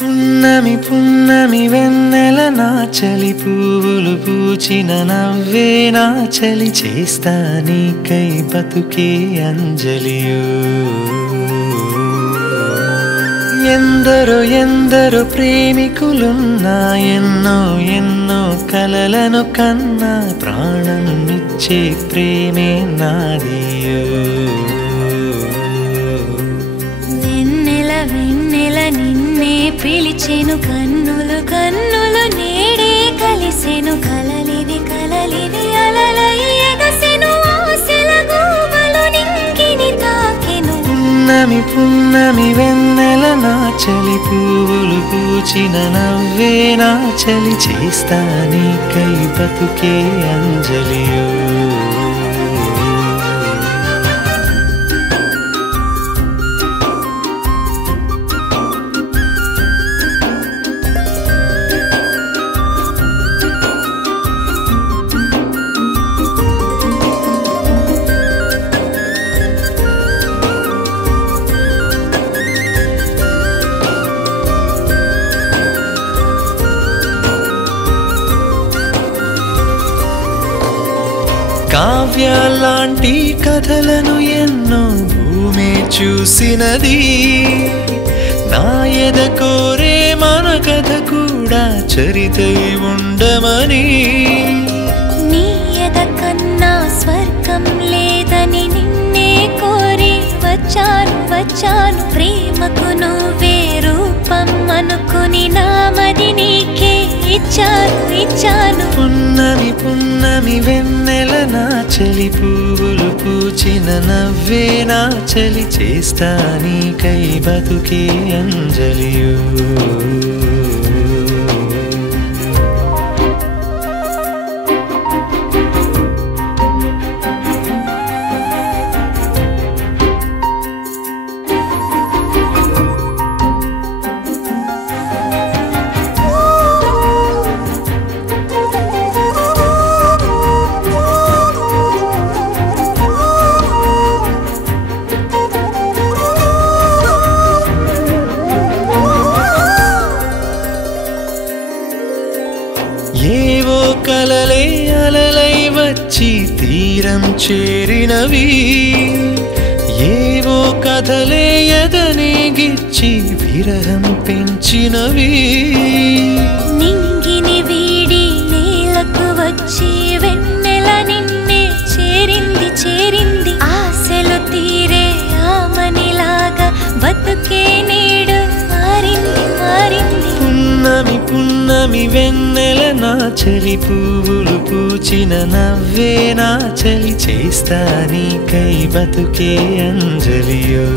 పున్నమి పున్నమి వెన్నెల నా చలి పువ్వులు పూచిన నవ్వే నా చలి చేస్తా నీకై బతుకే అంజలియో ఎందరో ఎందరో ప్రేమికులున్నా ఎన్నో ఎన్నో కలలను కన్నా ప్రాణం ఇచ్చే ప్రేమే నాదియో వెన్నెల వెన్నెల నిన్నే పిలిచెను కన్నులు కన్నులు నేడే కలిసెను కలలిది కలలిది అలలై ఎగసెను ఆశల గూబలు నింగిని తాకెను పున్నమి పున్నమి వెన్నెల నా చలి పువ్వులు పూచిన నవ్వే నా చలి చేస్తా నీకై బతుకే అంజలియో కావ్యాలాంటి కథలను ఎన్నో భూమి చూసినది నా ఎద కోరే మన కథ కూడా చరితై ఉండమని నీ ఎద కన్నా స్వర్గం లేదని నిన్నే కోరి వచ్చాను వచ్చాను ప్రేమకు నువ్వే రూపం అనుకుని నామది నీకే ఇచ్చాను ఇచ్చాను పున్నమి పున్నమి వెన్నెల నా చలి పువ్వులు పూచిన నవ్వే నా చలి చేస్తా నీకై బతుకే అంజలియో ఏవో కలలే అలలై వచ్చి తీరం చేరినవి ఏవో కథలే ఎదనే గిచ్చి విరహం పెంచినవి నింగిని వీడి నేలకు వచ్చి వెన్నెల నిన్నే చేరింది చేరింది ఆశలు తీరే ఆమనిలాగా బతుకే నేడు మారింది మారింది పున్నమి పున్నమి వెన్నెల నా చలి పువ్వులు పూచిన నవ్వే నా చలి చేస్తా నీకై బతుకే అంజలియో